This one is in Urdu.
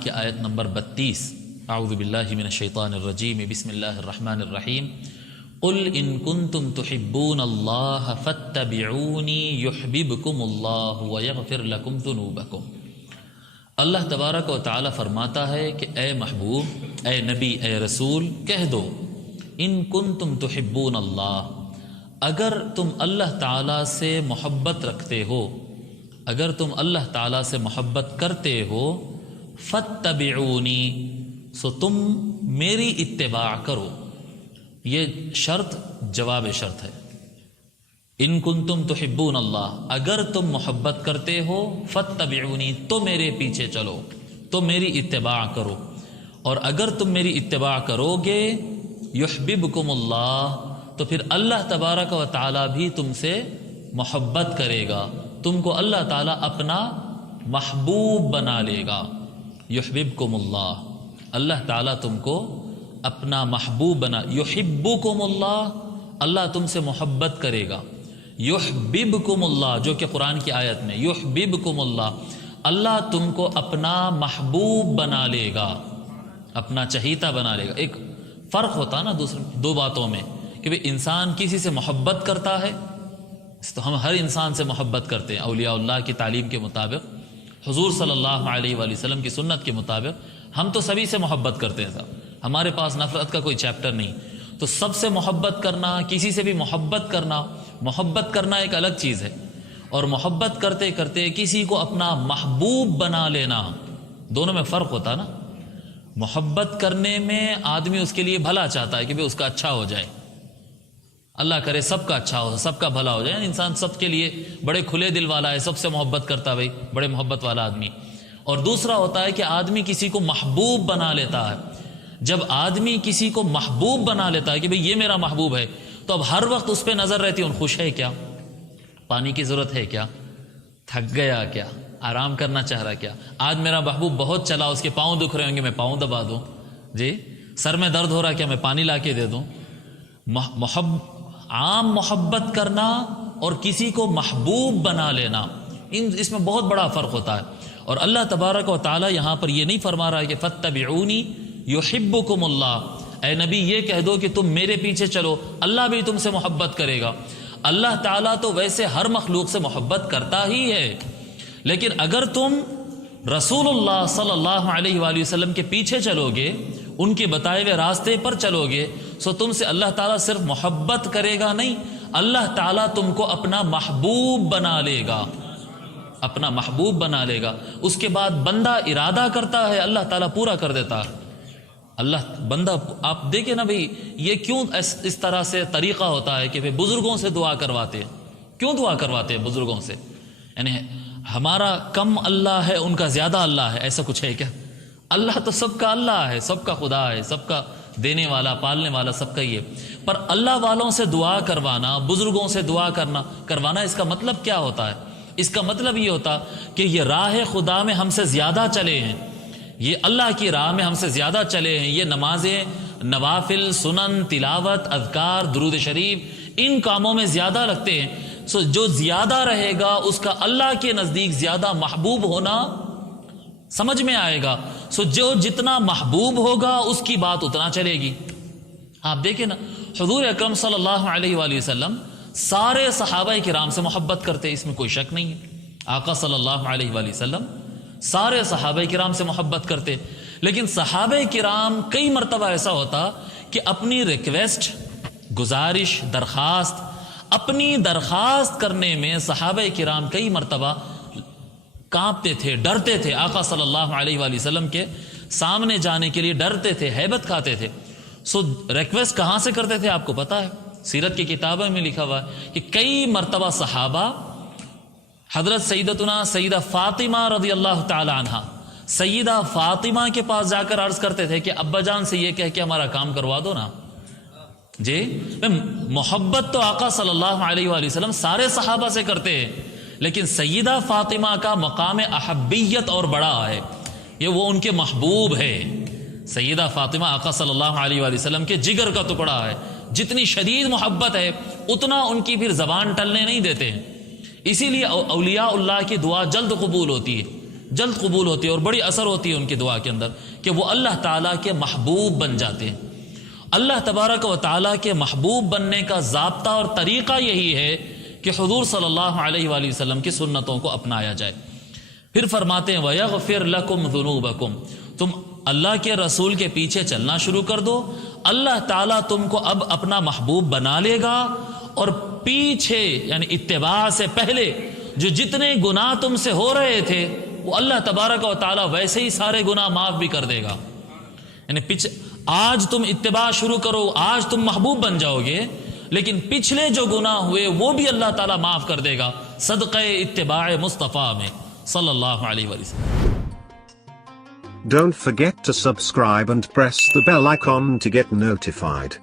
کی آیت نمبر 32 اعوذ باللہ من الشیطان الرجیم بسم اللہ الرحمن الرحیم قل ان کنتم تحبون اللہ فاتبعونی یحببکم اللہ ویغفر لکم ذنوبکم۔ اللہ تبارک و تعالی فرماتا ہے کہ اے محبوب، اے نبی، اے رسول، کہہ دو ان کنتم تحبون اللہ، اگر تم اللہ تعالی سے محبت رکھتے ہو، اگر تم اللہ تعالی سے محبت کرتے ہو، فاتبعونی، سو تم میری اتباع کرو۔ یہ شرط جواب شرط ہے۔ ان کنتم تحبون اللہ، اگر تم محبت کرتے ہو، فاتبعونی، تو میرے پیچھے چلو، تو میری اتباع کرو، اور اگر تم میری اتباع کرو گے، یحببکم اللہ، تو پھر اللہ تبارک و تعالی بھی تم سے محبت کرے گا، تم کو اللہ تعالی اپنا محبوب بنا لے گا۔ یحببکم اللہ، اللہ تعالیٰ تم کو اپنا محبوب بنا، یحبکم اللہ، اللہ تم سے محبت کرے گا۔ یحببکم اللہ، جو کہ قرآن کی آیت میں یحببکم اللہ، اللہ تم کو اپنا محبوب بنا لے گا، اپنا چہیتا بنا لے گا۔ ایک فرق ہوتا ہے نا دو باتوں میں، کہ بھئی انسان کسی سے محبت کرتا ہے، تو ہم ہر انسان سے محبت کرتے ہیں اولیاء اللہ کی تعلیم کے مطابق، حضور صلی اللہ علیہ وآلہ وسلم کی سنت کے مطابق ہم تو سبھی سے محبت کرتے ہیں صاحب، ہمارے پاس نفرت کا کوئی چیپٹر نہیں۔ تو سب سے محبت کرنا، کسی سے بھی محبت کرنا ایک الگ چیز ہے، اور محبت کرتے کرتے کسی کو اپنا محبوب بنا لینا، دونوں میں فرق ہوتا نا۔ محبت کرنے میں آدمی اس کے لیے بھلا چاہتا ہے کہ بھئی اس کا اچھا ہو جائے، اللہ کرے سب کا اچھا ہو، سب کا بھلا ہو جائے، انسان سب کے لیے بڑے کھلے دل والا ہے، سب سے محبت کرتا ہے، بھائی بڑے محبت والا آدمی۔ اور دوسرا ہوتا ہے کہ آدمی کسی کو محبوب بنا لیتا ہے۔ جب آدمی کسی کو محبوب بنا لیتا ہے کہ بھئی یہ میرا محبوب ہے، تو اب ہر وقت اس پہ نظر رہتی ہے، ان خوش ہے کیا، پانی کی ضرورت ہے کیا، تھک گیا کیا، آرام کرنا چاہ رہا کیا، آج میرا محبوب بہت چلا، اس کے پاؤں دکھ رہے ہوں گے، میں پاؤں دبا دوں، جی سر میں درد ہو رہا کیا، میں پانی لا کے دے دوں۔ عام محبت کرنا اور کسی کو محبوب بنا لینا، اس میں بہت بڑا فرق ہوتا ہے۔ اور اللہ تبارک و تعالی یہاں پر یہ نہیں فرما رہا ہے کہ فاتبعونی یحبکم اللہ، اے نبی یہ کہہ دو کہ تم میرے پیچھے چلو، اللہ بھی تم سے محبت کرے گا۔ اللہ تعالیٰ تو ویسے ہر مخلوق سے محبت کرتا ہی ہے، لیکن اگر تم رسول اللہ صلی اللہ علیہ وآلہ وسلم کے پیچھے چلو گے، ان کے بتائے ہوئے راستے پر چلو گے، سو تم سے اللہ تعالیٰ صرف محبت کرے گا نہیں، اللہ تعالیٰ تم کو اپنا محبوب بنا لے گا، اپنا محبوب بنا لے گا۔ اس کے بعد بندہ ارادہ کرتا ہے، اللہ تعالیٰ پورا کر دیتا ہے۔ اللہ بندہ، آپ دیکھیں نا بھئی یہ کیوں اس طرح سے طریقہ ہوتا ہے کہ بھئی بزرگوں سے دعا کرواتے ہیں، کیوں دعا کرواتے ہیں بزرگوں سے؟ یعنی ہمارا کم اللہ ہے، ان کا زیادہ اللہ ہے، ایسا کچھ ہے کیا؟ اللہ تو سب کا اللہ ہے، سب کا خدا ہے، سب کا دینے والا، پالنے والا، سب کا ہی ہے۔ پر اللہ والوں سے دعا کروانا، بزرگوں سے دعا کروانا، اس کا مطلب کیا ہوتا ہے؟ اس کا مطلب یہ ہوتا کہ یہ راہ خدا میں ہم سے زیادہ چلے ہیں، یہ اللہ کی راہ میں ہم سے زیادہ چلے ہیں، یہ نمازیں، نوافل، سنن، تلاوت، اذکار، درود شریف، ان کاموں میں زیادہ لگتے ہیں۔ سو جو زیادہ رہے گا اس کا اللہ کے نزدیک زیادہ محبوب ہونا سمجھ میں آئے گا۔ سو جو جتنا محبوب ہوگا اس کی بات اتنا چلے گی۔ آپ دیکھیں نا، حضور اکرم صلی اللہ علیہ وآلہ وسلم سارے صحابہ کرام سے محبت کرتے، اس میں کوئی شک نہیں ہے۔ آقا صلی اللہ علیہ وآلہ وسلم سارے صحابہ کرام سے محبت کرتے، لیکن صحابہ کرام کئی مرتبہ ایسا ہوتا کہ اپنی ریکویسٹ، گزارش، درخواست، اپنی درخواست کرنے میں صحابہ کرام کئی مرتبہ کانپتے تھے، ڈرتے تھے، آقا صلی اللہ علیہ وآلہ وسلم کے سامنے جانے کے لیے ڈرتے تھے، ہیبت کھاتے تھے۔ سو ریکویسٹ کہاں سے کرتے تھے آپ کو پتا ہے؟ سیرت کی کتابوں میں لکھا ہوا ہے کہ کئی مرتبہ صحابہ حضرت سیدتنا سیدہ فاطمہ رضی اللہ تعالی عنہ، سیدہ فاطمہ کے پاس جا کر عرض کرتے تھے کہ ابا جان سے یہ کہہ کے ہمارا کام کروا دو نا۔ جی محبت تو آقا صلی اللہ علیہ وآلہ وسلم سارے صحابہ سے کرتے ہیں، لیکن سیدہ فاطمہ کا مقام احبیت اور بڑا ہے، یہ وہ ان کے محبوب ہے۔ سیدہ فاطمہ آقا صلی اللہ علیہ وآلہ وسلم کے جگر کا ٹکڑا ہے، جتنی شدید محبت ہے اتنا ان کی پھر زبان ٹلنے نہیں دیتے ہیں، اسی لیے اولیاء اللہ کی دعا جلد قبول ہوتی ہے۔ جلد قبول ہوتی ہے اور بڑی اثر ہوتی ہے ان کی دعا کے اندر کہ وہ اللہ تعالیٰ کے محبوب بن جاتے ہیں۔ اللہ تبارک و تعالیٰ کے محبوب بننے کا ضابطہ اور طریقہ یہی ہے کہ حضور صلی اللہ علیہ وآلہ وسلم کی سنتوں کو اپنایا جائے۔ پھر فرماتے ہیں وَيَغْفِرْ لَكُمْ ذُنُوبَكُمْ، تم اللہ کے رسول کے پیچھے چلنا شروع کر دو، اللہ تعالیٰ تم کو اب اپنا محبوب بنا لے گا، اور پیچھے یعنی اتباع سے پہلے جو جتنے گناہ تم سے ہو رہے تھے وہ اللہ تبارک و تعالیٰ ویسے ہی سارے گناہ معاف بھی کر دے گا۔ یعنی آج تم اتباع شروع کرو، آج تم محبوب بن جاؤ گے، لیکن پچھلے جو گناہ ہوئے وہ بھی اللہ تعالیٰ معاف کر دے گا صدقہ اتباع مصطفیٰ میں صلی اللہ علیہ وسلم۔ Don't forget to subscribe and press the bell icon to get notified.